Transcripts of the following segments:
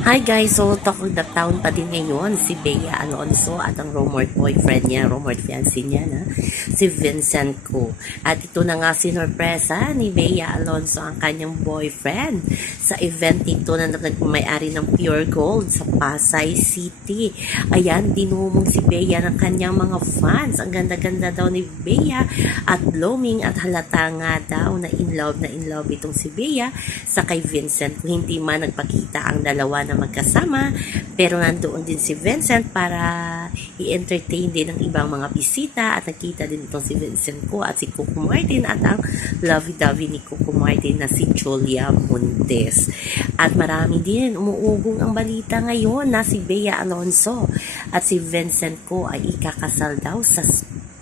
Hi guys, so talk of the town pa din ngayon si Bea Alonso at ang rumored boyfriend niya, rumored fiancé niya na si Vincent Ko. At ito na nga sinurpresa ni Bea Alonso ang kanyang boyfriend sa event nito na nagmay-ari ng Pure Gold sa Pasay City. Ayan, dinumong si Bea ng kanyang mga fans. Ang ganda-ganda daw ni Bea at blooming at halata nga daw na in love na in love itong si Bea sa kay Vincent. Kung hindi man nagpakita ang dalawa na magkasama, pero nandoon din si Vincent para i-entertain din ang ibang mga bisita at nakita din itong si Vincent ko at si Coco Martin at ang lovey-dovey ni Coco Martin na si Julia Montes. At marami din umuugong ang balita ngayon na si Bea Alonso at si Vincent ko ay ikakasal daw sa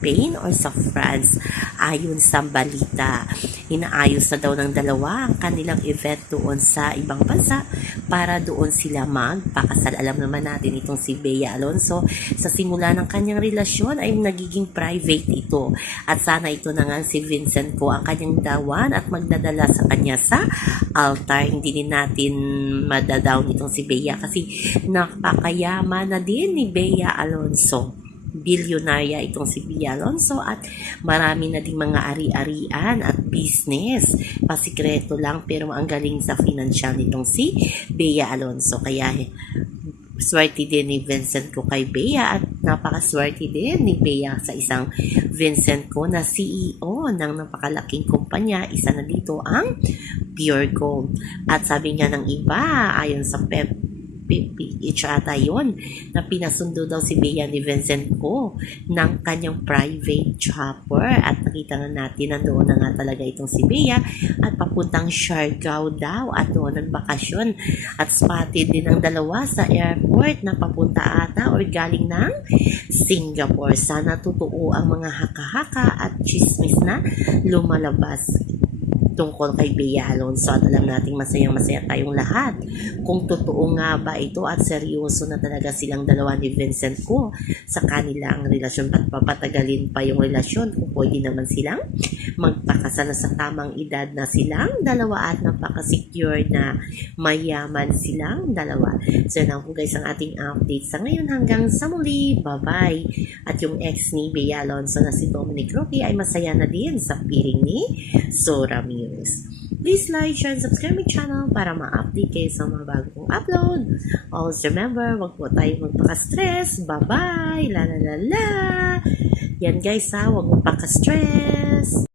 Spain or sa France ayon sa balita. Inaayos na daw ng dalawa ang kanilang event doon sa ibang bansa para doon sila magpakasal. Alam naman natin itong si Bea Alonso sa simula ng kanyang relasyon ay nagiging private ito. At sana ito na nga si Vincent ko ang kanyang dawan at magdadala sa kanya sa altar. Hindi din natin madadown itong si Bea kasi napakayaman na din ni Bea Alonso bilyonarya itong si Bea Alonso at marami na ding mga ari-arian at business. Pasikreto lang pero ang galing sa financial nitong si Bea Alonso. Kaya swerte din ni Vincent ko kay Bea at napakaswerte din ni Bea sa isang Vincent ko na CEO ng napakalaking kumpanya. Isa na dito ang Pure Gold. At sabi nga ng iba, ayon sa Pep PPH ata yun, na pinasundo daw si Bea ni Vincent ko ng kanyang private chopper. At nakita nga natin, nandoon na nga talaga itong si Bea at papuntang Siargao daw at doon nagbakasyon. At spotted din ang dalawa sa airport na papunta ata or galing ng Singapore. Sana totoo ang mga haka-haka at chismis na lumalabas tungkol kay Bea Alonso at alam nating masayang masaya tayong lahat kung totoo nga ba ito at seryoso na talaga silang dalawa ni Vincent ko sa kanilang relasyon at papatagalin pa yung relasyon kung pwede naman silang magpakasal sa tamang edad na silang dalawa at napaka-secure na mayaman silang dalawa. So yun po guys ang ating update sa ngayon hanggang sa muli. Bye-bye! At yung ex ni Bea Alonso na si Dominic Roque ay masaya na din sa piling ni Sora Ramirez. Please like, share, and subscribe my channel para ma-update kayo sa mga bagong upload. Always remember, wag po tayo magpaka-stress. Bye-bye! La la la la! Yan guys ha, wag magpaka-stress!